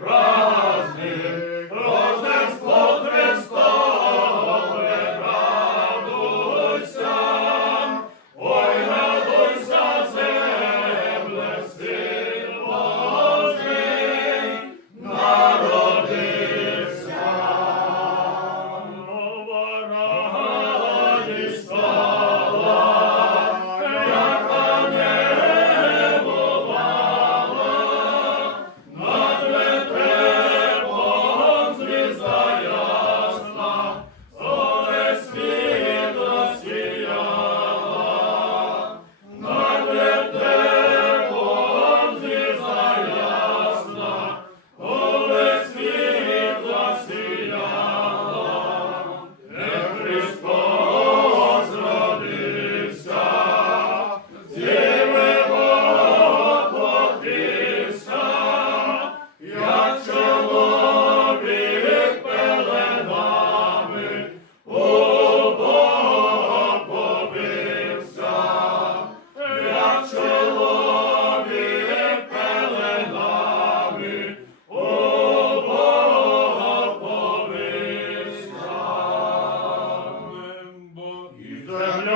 brother. Dönlü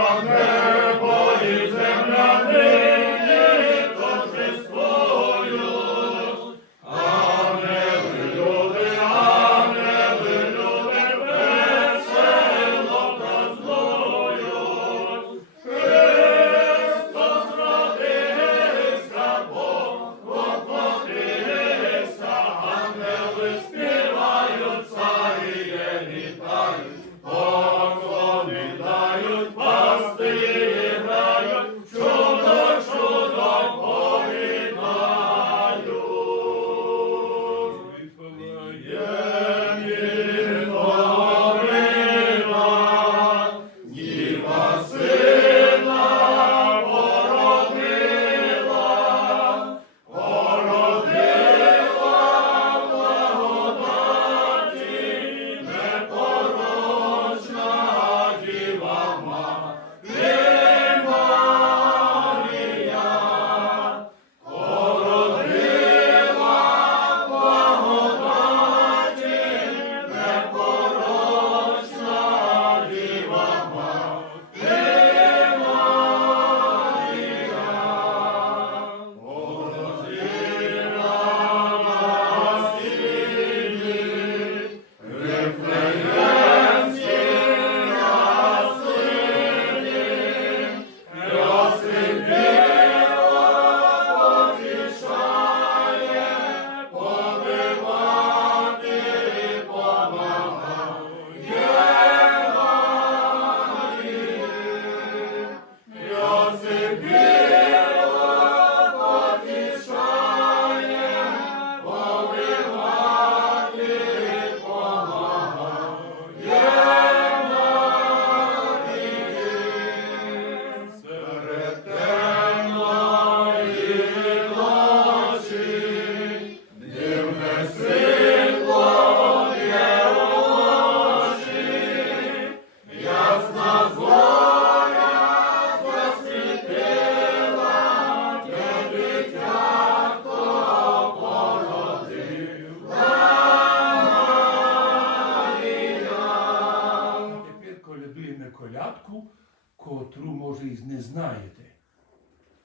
загадку, котру, може, й не знаєте.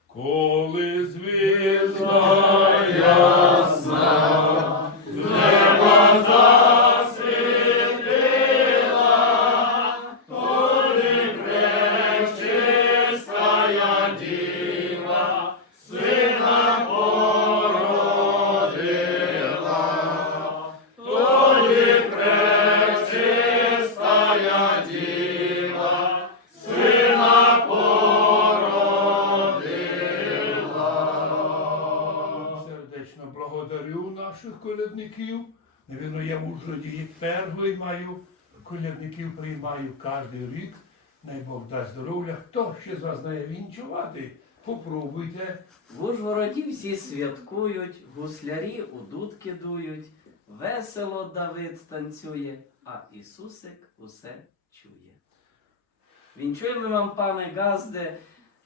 Коли звізда ясна, колядників. Навірно, я в Ужгороді є перший маю колядників приймаю кожен рік. Най Бог дасть здоров'я. Хто ще з вас знає вінчувати? Попробуйте. В Ужгороді всі святкують, гуслярі у дудки дують, весело Давид танцює, а Ісусик усе чує. Вінчуємо вам, пане Газде,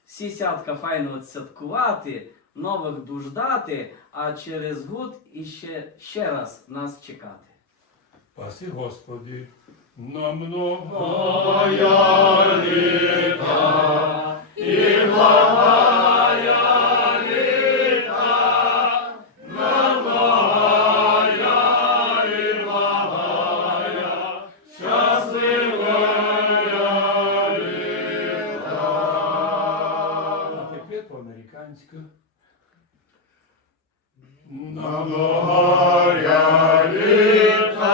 всі сятка файно святкувати, нових душ дати, а через год іще ще раз нас чекати. Паси Господи, на много. Моя літа і благая літа, на горя літа